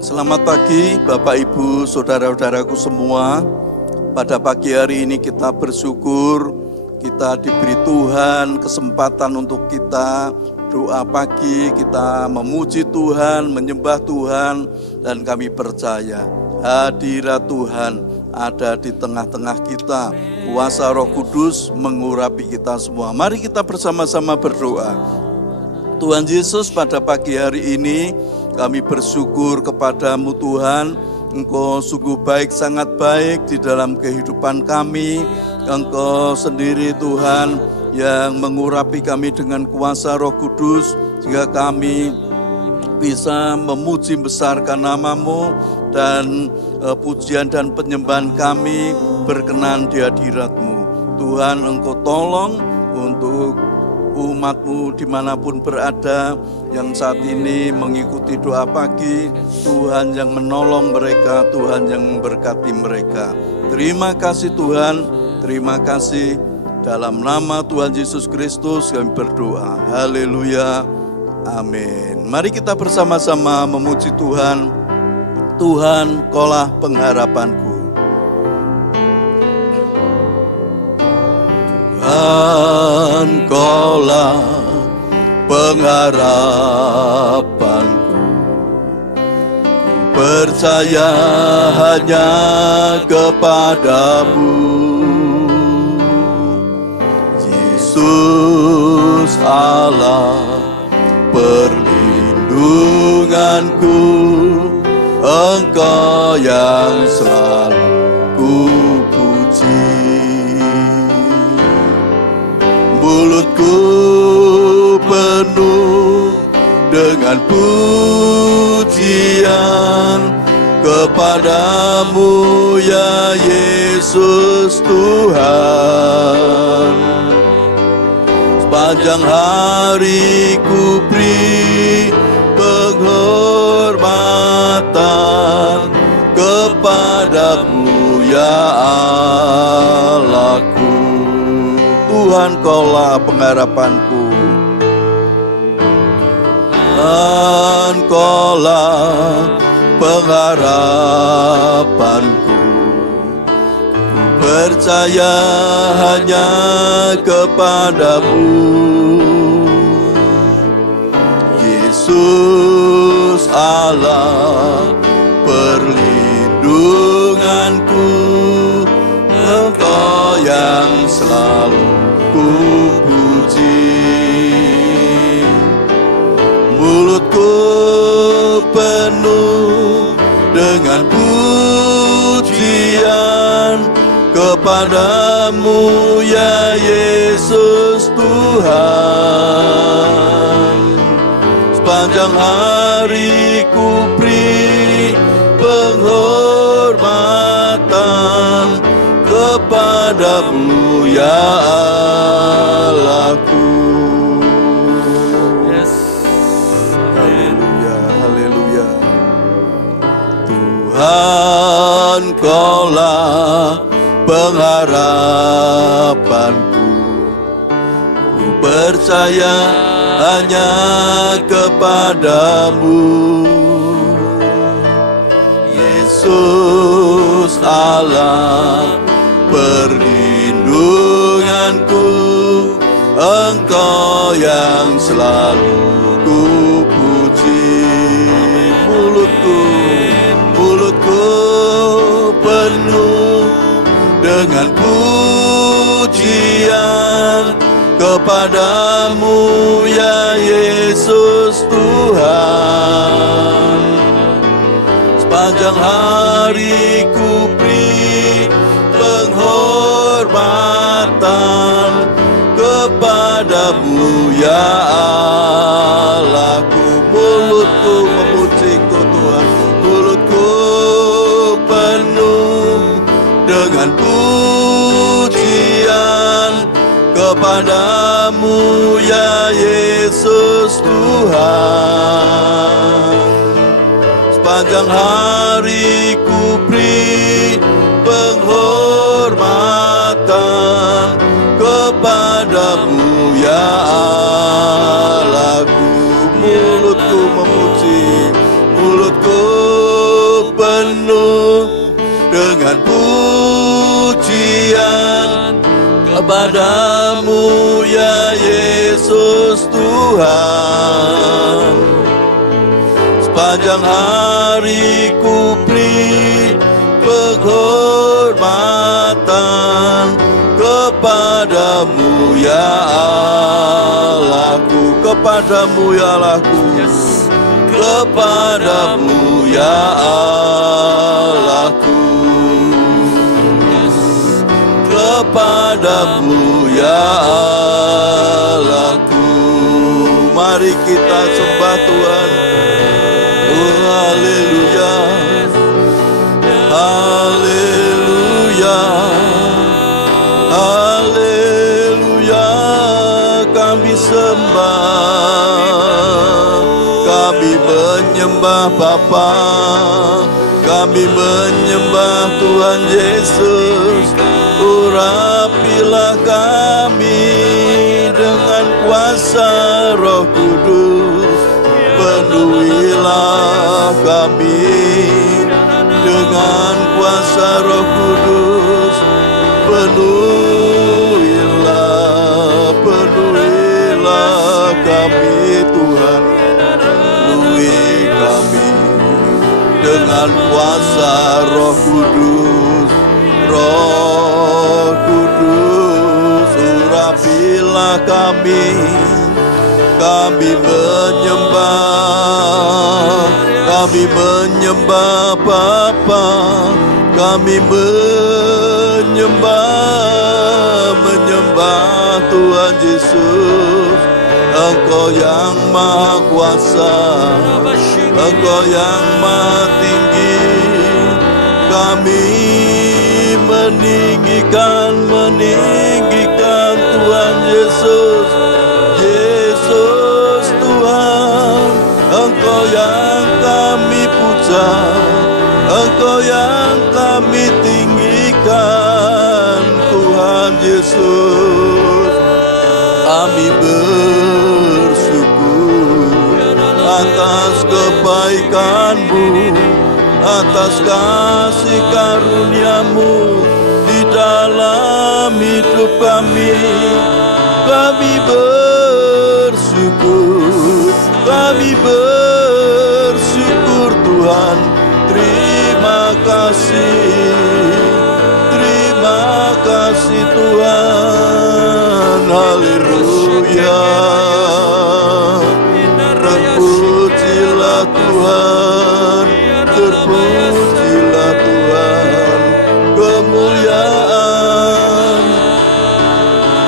Selamat pagi Bapak Ibu, Saudara-saudaraku semua. Pada pagi hari ini kita bersyukur, kita diberi Tuhan kesempatan untuk kita doa pagi, kita memuji Tuhan, menyembah Tuhan, dan kami percaya hadirat Tuhan ada di tengah-tengah kita. Kuasa Roh Kudus mengurapi kita semua. Mari kita bersama-sama berdoa. Tuhan Yesus, pada pagi hari ini kami bersyukur kepadamu Tuhan. Engkau sungguh baik, sangat baik di dalam kehidupan kami. Engkau sendiri Tuhan yang mengurapi kami dengan kuasa Roh Kudus, sehingga kami bisa memuji besarkan namamu, dan pujian dan penyembahan kami berkenan di hadirat-Mu. Tuhan, Engkau tolong untuk umat-Mu dimanapun berada yang saat ini mengikuti doa pagi. Tuhan yang menolong mereka, Tuhan yang memberkati mereka. Terima kasih Tuhan, terima kasih. Dalam nama Tuhan Yesus Kristus kami berdoa. Haleluya, amin. Mari kita bersama-sama memuji Tuhan. Tuhan, Kaulah pengharapanku. Tuhan, Kaulah pengharapanku. Ku percaya hanya kepadamu, Yesus Allah perlindunganku. Engkau yang selalu ku puji. Mulutku penuh dengan pujian kepadamu ya Yesus Tuhan. Sepanjang hari ku beri penghormatan kepadamu ya Allahku. Tuhan, Kaulah pengharapanku. Tuhan, Kaulah pengharapanku. Ku percaya hanya kepadamu, Yesus Allah perlindunganku. Engkau yang selalu ku puji. Mulutku penuh dengan pujian kepadamu ya Yesus Tuhan. Sepanjang hari ku beri penghormatan kepadamu ya Allahku. Yes. Haleluya, haleluya. Tuhan, Kaulah pengharapanku. Ku percaya hanya kepadamu, Yesus Allah perlindunganku. Engkau yang selalu ku puji. Mulutku penuh dengan pujian kepadamu ya Yesus Tuhan. Sepanjang hari ku beri penghormatan kepadamu ya Allahku. Mulutku memujiku Tuhan, mulutku penuh dengan pujian kepadamu ya Yesus Tuhan. Sepanjang hari ku beri penghormatan kepadamu ya Allahku. Mulutku memuji, mulutku kepadamu ya Yesus Tuhan. Sepanjang hari ku beri penghormatan kepadamu ya Allahku, kepadamu ya Allahku, kepadamu ya Allahku, kepadamu ya Allahku. Mari kita sembah Tuhan. Oh haleluya, haleluya, haleluya. Kami sembah, kami menyembah Bapa, kami menyembah Tuhan Yesus. Urapilah kami dengan kuasa Roh Kudus, penuhilah kami dengan kuasa Roh Kudus, penuhilah kami Tuhan, penuhi kami dengan kuasa Roh Kudus, Roh Kudus. Urapilah kami menyembah Bapa, kami menyembah Tuhan Yesus. Engkau yang Maha Kuasa, Engkau yang Maha Tinggi. Kami meninggikan Tuhan Yesus, Yesus Tuhan. Engkau yang kami puja, Engkau yang kami tinggikan Tuhan Yesus. Kami bersyukur atas kebaikan-Mu, atas kasih karunia-Mu di dalam hidup kami. Kami bersyukur, kami bersyukur Tuhan. Terima kasih Tuhan. Haleluya. Terpujilah Tuhan, terpujilah Tuhan. Kemuliaan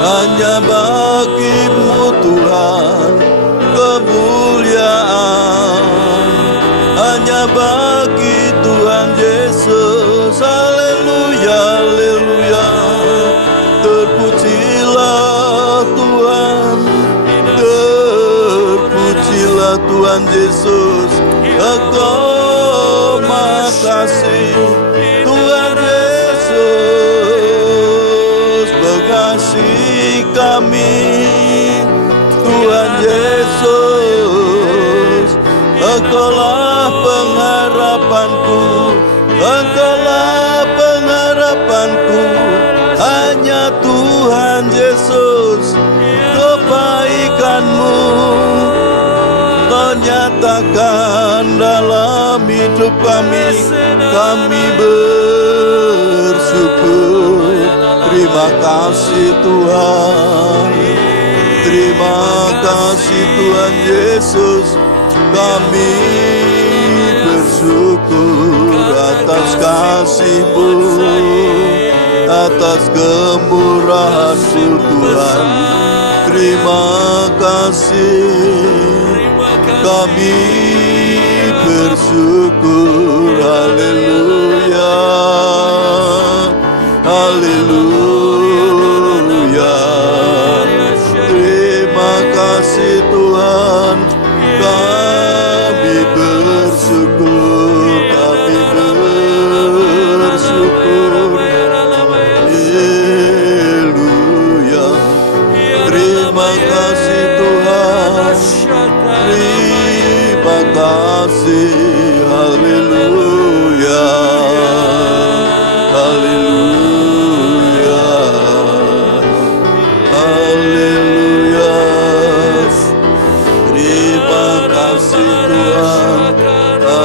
hanya bagi-Mu Tuhan, kemuliaan hanya bagi Tuhan Yesus. Haleluya, haleluya. Terpujilah Tuhan, terpujilah Tuhan Yesus. Engkau Maha Kasih, Tuhan Yesus mengasihi kami. Tuhan Yesus, Engkaulah pengharapanku, Engkaulah pengharapanku. Hanya Tuhan Yesus, kebaikan-Mu Kau nyatakan dalam hidup kami. Kami bersyukur. Terima kasih Tuhan, terima kasih Tuhan Yesus. Kami bersyukur atas kasih-Mu, atas kemurahan-Mu Tuhan. Terima kasih. Kami bersyukur. Haleluya, haleluya. Terima kasih Tuhan. Kami bersyukur, kami bersyukur. Haleluya. Terima kasih Tuhan. Terima kasih. Haleluya.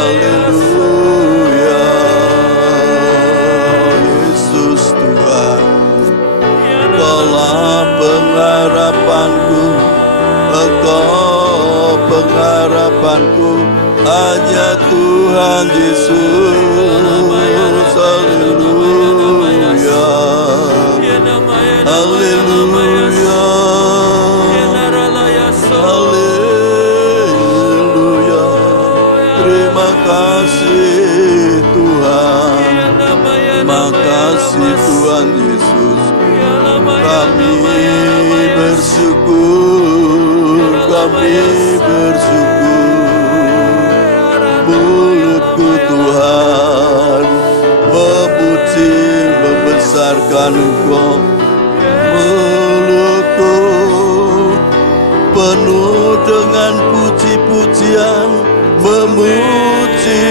haleluya. Yesus Tuhan, Engkaulah pengharapanku, Engkau pengharapanku, hanya Tuhan Yesus. Haleluya, haleluya, haleluya. Terima kasih Tuhan, makasih Tuhan Yesus. Kami bersyukur, kami bersyukur. Mulutku Tuhan memuji, membesarkan Engkau. Mulutku penuh dengan puji-pujian, memuji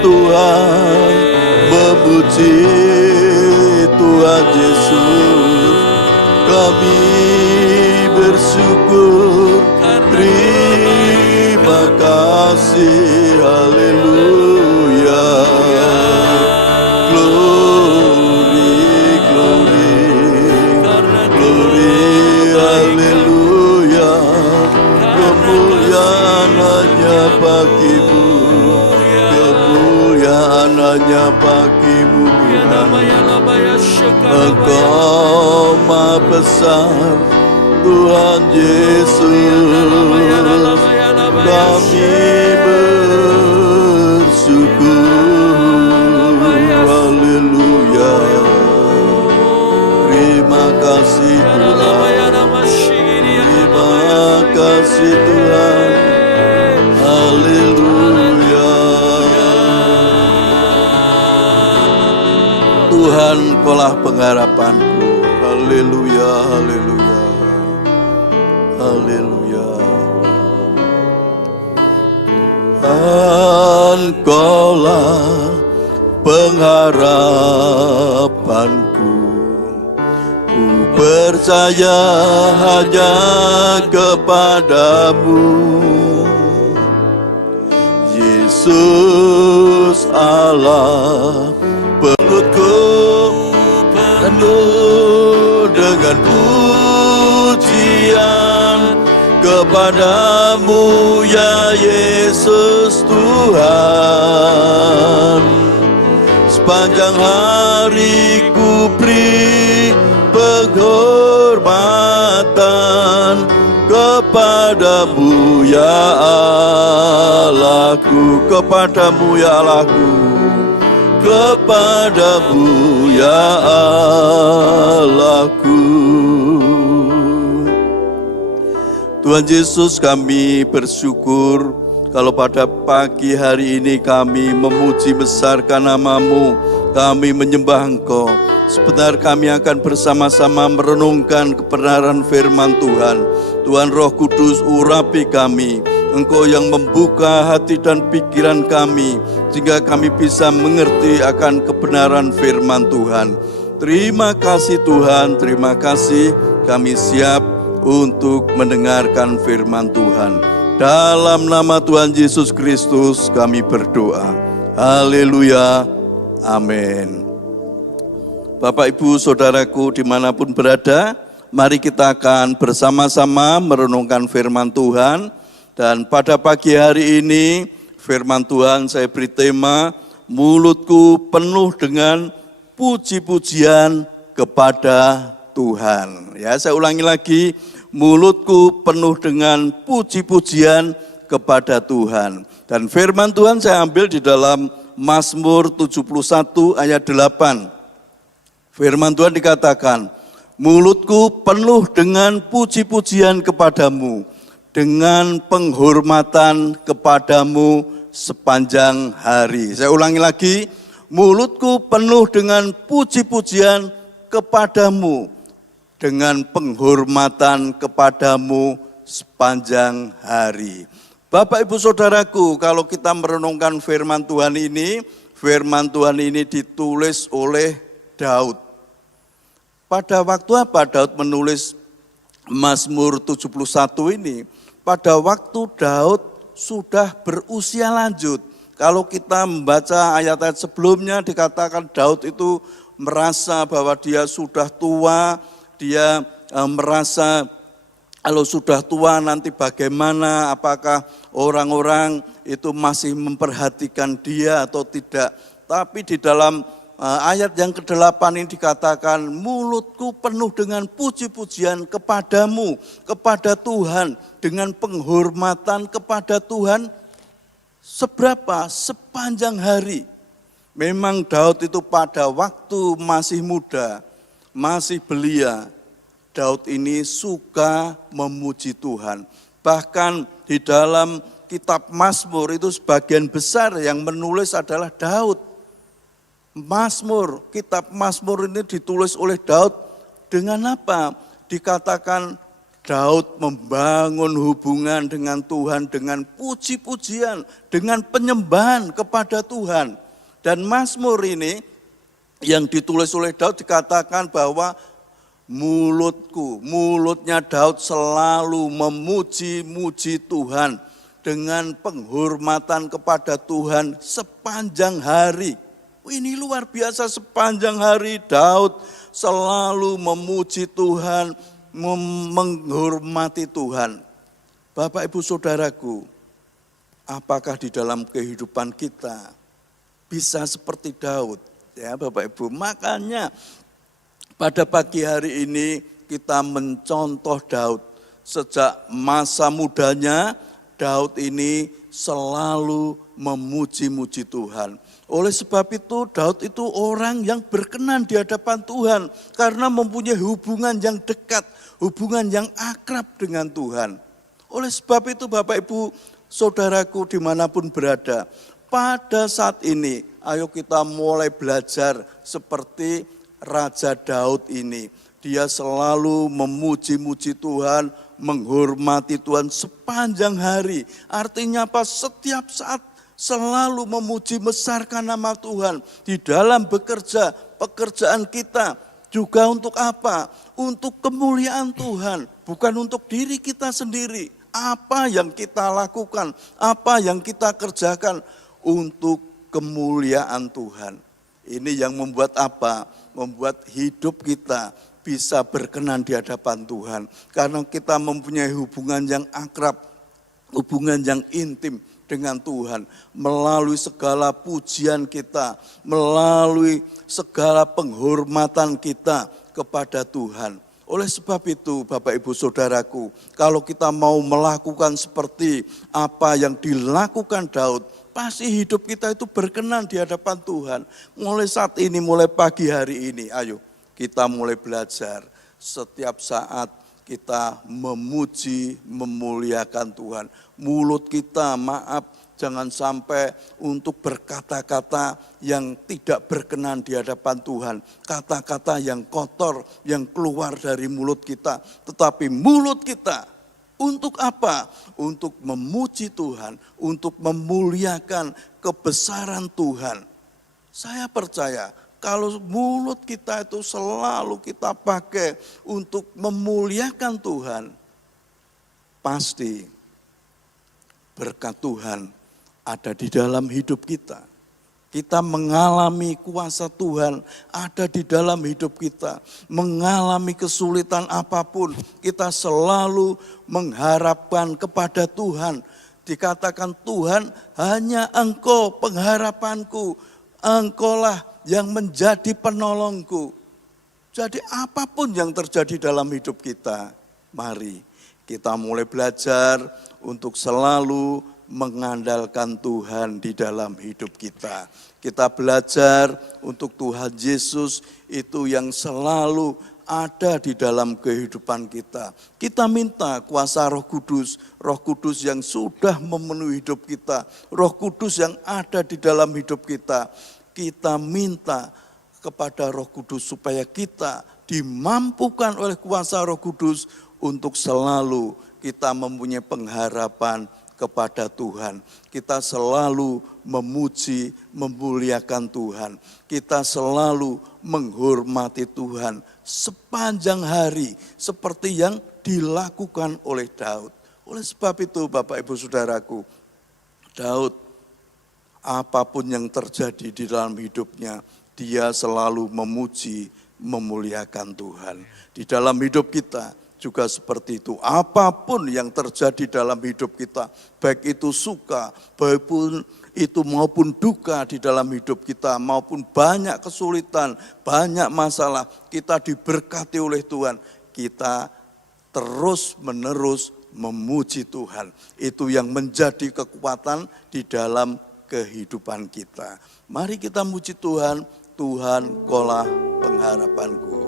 Tuhan, memuji Tuhan Yesus. Kami bersyukur, terima kasih, haleluya. Glory, glory, glory, haleluya. Kemuliaan hanya bagimu, kemuliaan hanya bagimu Tuhan. Engkau Maha Besar, Tuhan Yesus. Kami bersyukur, haleluya. Terima kasih Tuhan, terima kasih Tuhan, haleluya. Tuhan, Engkaulah pengharapanku, haleluya, haleluya, haleluya. Engkaulah pengharapanku, ku percaya hanya kepadamu, Yesus Allah. Perutku penuh dengan pujian kepadamu ya Yesus Tuhan. Sepanjang hari ku beri penghormatan kepadamu ya Allahku, kepadamu ya Allahku, kepadamu ya Allahku. Tuhan Yesus, kami bersyukur kalau pada pagi hari ini kami memuji besarkan nama-Mu, kami menyembah Engkau. Sebentar kami akan bersama-sama merenungkan kebenaran firman Tuhan. Tuhan Roh Kudus, urapi kami. Engkau yang membuka hati dan pikiran kami, sehingga kami bisa mengerti akan kebenaran firman Tuhan. Terima kasih Tuhan, terima kasih. Kami siap untuk mendengarkan firman Tuhan. Dalam nama Tuhan Yesus Kristus kami berdoa. Haleluya, amin. Bapak, Ibu, Saudaraku dimanapun berada, mari kita akan bersama-sama merenungkan firman Tuhan. Dan pada pagi hari ini firman Tuhan saya beri tema, mulutku penuh dengan puji-pujian kepada Tuhan. Ya, saya ulangi lagi, mulutku penuh dengan puji-pujian kepada Tuhan. Dan firman Tuhan saya ambil di dalam Mazmur 71 ayat 8. Firman Tuhan dikatakan, mulutku penuh dengan puji-pujian kepadamu, dengan penghormatan kepadamu sepanjang hari. Saya ulangi lagi, mulutku penuh dengan puji-pujian kepadamu, dengan penghormatan kepadamu sepanjang hari. Bapak, Ibu, Saudaraku, kalau kita merenungkan firman Tuhan ini ditulis oleh Daud. Pada waktu apa Daud menulis Mazmur 71 ini? Pada waktu Daud sudah berusia lanjut, Kalau kita membaca ayat-ayat sebelumnya dikatakan Daud itu merasa bahwa dia sudah tua, dia merasa kalau sudah tua nanti bagaimana, apakah orang-orang itu masih memperhatikan dia atau tidak. Tapi di dalam ayat yang ke-8 ini dikatakan, mulutku penuh dengan puji-pujian kepadamu, kepada Tuhan, dengan penghormatan kepada Tuhan. Seberapa? Sepanjang hari. Memang Daud itu pada waktu masih muda, masih belia, Daud ini suka memuji Tuhan. Bahkan di dalam kitab Mazmur itu sebagian besar yang menulis adalah Daud. Mazmur, kitab Mazmur ini ditulis oleh Daud dengan apa? Dikatakan Daud membangun hubungan dengan Tuhan dengan puji-pujian, dengan penyembahan kepada Tuhan. Dan Mazmur ini yang ditulis oleh Daud dikatakan bahwa mulutnya Daud selalu memuji-muji Tuhan dengan penghormatan kepada Tuhan sepanjang hari. Ini luar biasa, sepanjang hari Daud selalu memuji Tuhan, menghormati Tuhan. Bapak Ibu Saudaraku, apakah di dalam kehidupan kita bisa seperti Daud? Ya Bapak Ibu, makanya pada pagi hari ini kita mencontoh Daud. Sejak masa mudanya, Daud ini selalu memuji-muji Tuhan. Oleh sebab itu, Daud itu orang yang berkenan di hadapan Tuhan karena mempunyai hubungan yang dekat, hubungan yang akrab dengan Tuhan. Oleh sebab itu, Bapak Ibu Saudaraku dimanapun berada, pada saat ini ayo kita mulai belajar seperti Raja Daud ini. Dia selalu memuji-muji Tuhan, menghormati Tuhan sepanjang hari. Artinya apa? Setiap saat selalu memuji, besarkan nama Tuhan. Di dalam bekerja, pekerjaan kita juga untuk apa? Untuk kemuliaan Tuhan, bukan untuk diri kita sendiri. Apa yang kita lakukan, apa yang kita kerjakan untuk kemuliaan Tuhan. Ini yang membuat apa? Membuat hidup kita bisa berkenan di hadapan Tuhan. Karena kita mempunyai hubungan yang akrab, hubungan yang intim dengan Tuhan. Melalui segala pujian kita, melalui segala penghormatan kita kepada Tuhan. Oleh sebab itu Bapak Ibu Saudaraku, kalau kita mau melakukan seperti apa yang dilakukan Daud, pasti hidup kita itu berkenan di hadapan Tuhan. Mulai saat ini, mulai pagi hari ini, ayo kita mulai belajar. Setiap saat kita memuji, memuliakan Tuhan. Mulut kita, jangan sampai untuk berkata-kata yang tidak berkenan di hadapan Tuhan. Kata-kata yang kotor, yang keluar dari mulut kita. Tetapi mulut kita untuk apa? Untuk memuji Tuhan, untuk memuliakan kebesaran Tuhan. Saya percaya kalau mulut kita itu selalu kita pakai untuk memuliakan Tuhan, pasti berkat Tuhan ada di dalam hidup kita. Kita mengalami kuasa Tuhan ada di dalam hidup kita. Mengalami kesulitan apapun, kita selalu mengharapkan kepada Tuhan. Dikatakan Tuhan, hanya Engkau pengharapanku, Engkaulah yang menjadi penolongku. Jadi apapun yang terjadi dalam hidup kita, mari kita mulai belajar untuk selalu mengandalkan Tuhan di dalam hidup kita. Kita belajar untuk Tuhan Yesus itu yang selalu ada di dalam kehidupan kita. Kita minta kuasa Roh Kudus yang sudah memenuhi hidup kita, Roh Kudus yang ada di dalam hidup kita. Kita minta kepada Roh Kudus supaya kita dimampukan oleh kuasa Roh Kudus untuk selalu kita mempunyai pengharapan kepada Tuhan. Kita selalu memuji, memuliakan Tuhan. Kita selalu menghormati Tuhan sepanjang hari seperti yang dilakukan oleh Daud. Oleh sebab itu Bapak Ibu Saudaraku, Daud apapun yang terjadi di dalam hidupnya, dia selalu memuji, memuliakan Tuhan. Di dalam hidup kita juga seperti itu. Apapun yang terjadi dalam hidup kita, baik itu suka, baik pun itu maupun duka di dalam hidup kita, maupun banyak kesulitan, banyak masalah, kita diberkati oleh Tuhan. Kita terus menerus memuji Tuhan. Itu yang menjadi kekuatan di dalam kehidupan kita. Mari kita muji Tuhan. Tuhan, Kaulah pengharapanku.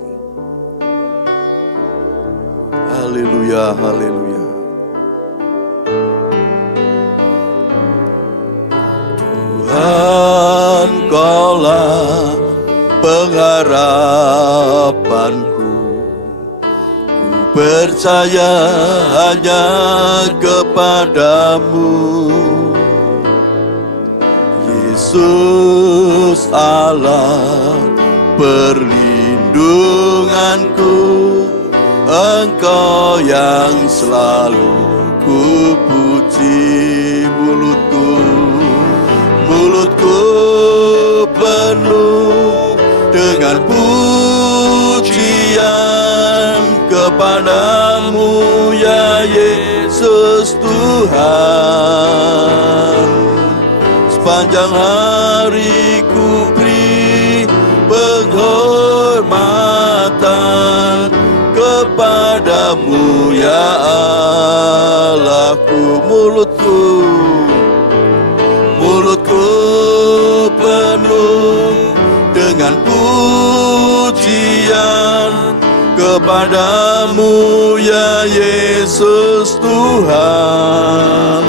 Haleluya, haleluya. Tuhan, Kaulah pengharapanku. Ku percaya hanya kepadamu, Yesus Allah perlindunganku. Engkau yang selalu ku puji. Mulutku penuh dengan pujian kepadamu ya Yesus Tuhan. Sepanjang hari ku beri penghormatan kepadamu ya Allahku. Mulutku penuh dengan pujian kepadamu ya Yesus Tuhan.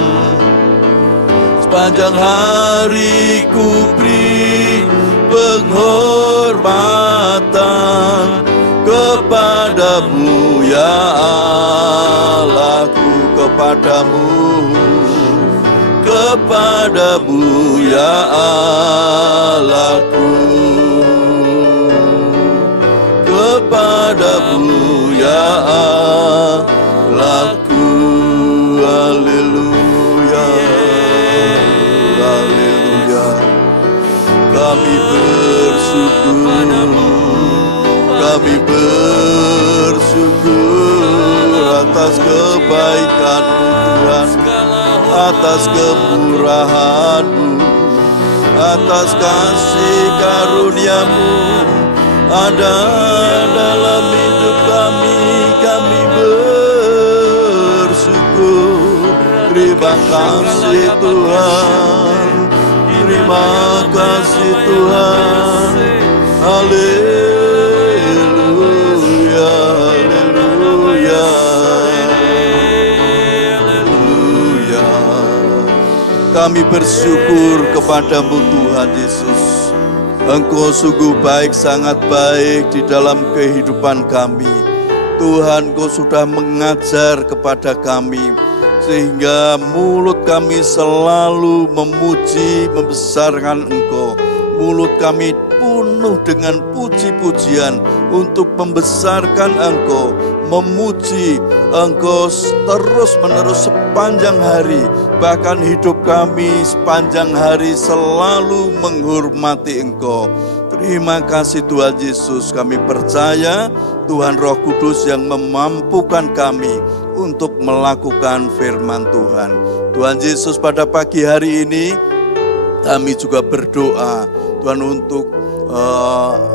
Sepanjang hari ku beri penghormatan kepadamu ya Allahku. Kepadamu ya Allahku. Kepadamu ya Allahku. Haleluya, haleluya. Kami bersyukur atas kebaikan-Mu Tuhan, atas kemurahan-Mu, atas kasih karunia-Mu ada dalam hidup kami. Kami bersyukur. Terima kasih Tuhan, terima kasih Tuhan. Haleluya, haleluya, haleluya. Kami bersyukur kepadamu Tuhan Yesus. Engkau sungguh baik, sangat baik di dalam kehidupan kami. Tuhan, Engkau sudah mengajar kepada kami, sehingga mulut kami selalu memuji, membesarkan Engkau. Mulut kami penuh dengan puji-pujian untuk membesarkan Engkau, memuji Engkau terus-menerus sepanjang hari. Bahkan hidup kami sepanjang hari selalu menghormati Engkau. Terima kasih Tuhan Yesus. Kami percaya Tuhan Roh Kudus yang memampukan kami untuk melakukan firman Tuhan. Tuhan Yesus, pada pagi hari ini kami juga berdoa Tuhan untuk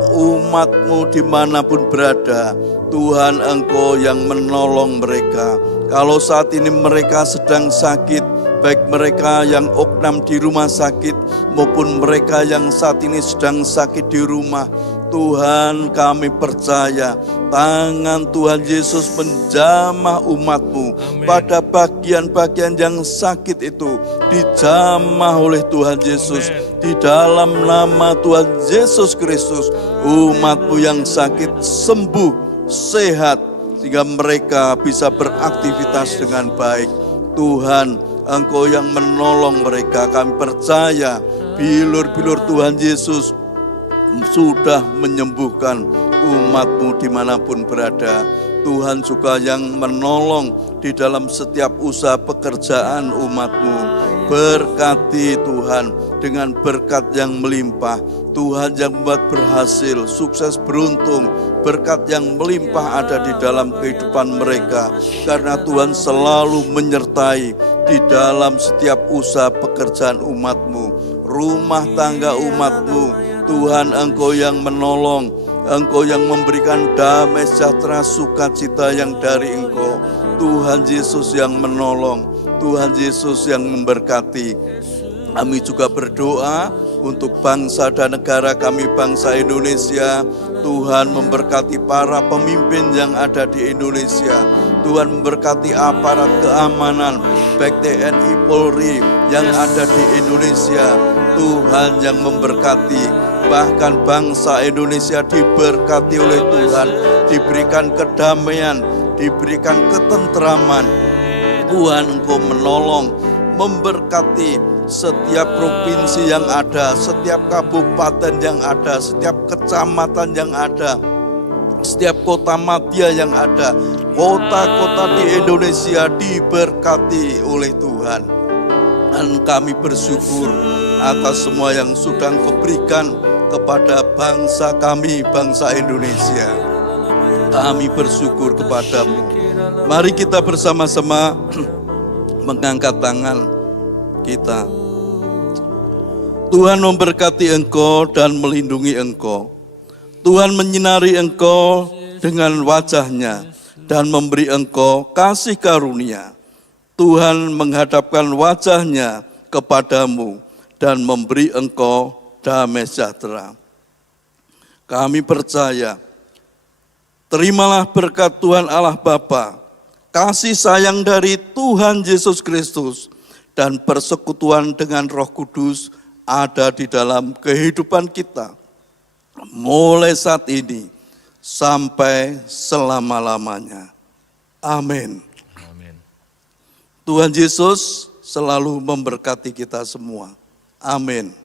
umat-Mu dimanapun berada. Tuhan, Engkau yang menolong mereka. Kalau saat ini mereka sedang sakit, baik mereka yang oknam di rumah sakit maupun mereka yang saat ini sedang sakit di rumah, Tuhan, kami percaya tangan Tuhan Yesus menjamah umat-Mu. Pada bagian-bagian yang sakit itu dijamah oleh Tuhan Yesus. Di dalam nama Tuhan Yesus Kristus, umat-Mu yang sakit sembuh, sehat, sehingga mereka bisa beraktivitas dengan baik. Tuhan, Engkau yang menolong mereka. Kami percaya bilur-bilur Tuhan Yesus sudah menyembuhkan umat-Mu dimanapun berada. Tuhan juga yang menolong di dalam setiap usaha pekerjaan umat-Mu. Berkati Tuhan dengan berkat yang melimpah. Tuhan yang membuat berhasil, sukses, beruntung. Berkat yang melimpah ada di dalam kehidupan mereka. Karena Tuhan selalu menyertai di dalam setiap usaha pekerjaan umat-Mu. Rumah tangga umat-Mu, Tuhan Engkau yang menolong, Engkau yang memberikan damai sejahtera sukacita yang dari Engkau. Tuhan Yesus yang menolong, Tuhan Yesus yang memberkati. Kami juga berdoa untuk bangsa dan negara kami, bangsa Indonesia. Tuhan memberkati para pemimpin yang ada di Indonesia. Tuhan memberkati aparat keamanan, baik TNI, Polri yang ada di Indonesia. Tuhan yang memberkati, bahkan bangsa Indonesia diberkati oleh Tuhan, diberikan kedamaian, diberikan ketentraman. Tuhan Engkau menolong, memberkati setiap provinsi yang ada, setiap kabupaten yang ada, setiap kecamatan yang ada, setiap kota madya yang ada, kota-kota di Indonesia diberkati oleh Tuhan. Dan kami bersyukur atas semua yang sudah Engkau berikan kepada bangsa kami, bangsa Indonesia. Kami bersyukur kepadamu. Mari kita bersama-sama mengangkat tangan kita. Tuhan memberkati Engkau dan melindungi Engkau. Tuhan menyinari Engkau dengan wajah-Nya dan memberi Engkau kasih karunia. Tuhan menghadapkan wajah-Nya kepadamu dan memberi Engkau damai sejahtera. Kami percaya, terimalah berkat Tuhan Allah Bapa, kasih sayang dari Tuhan Yesus Kristus, dan persekutuan dengan Roh Kudus ada di dalam kehidupan kita, mulai saat ini sampai selama-lamanya. Amin. Tuhan Yesus selalu memberkati kita semua. Amin.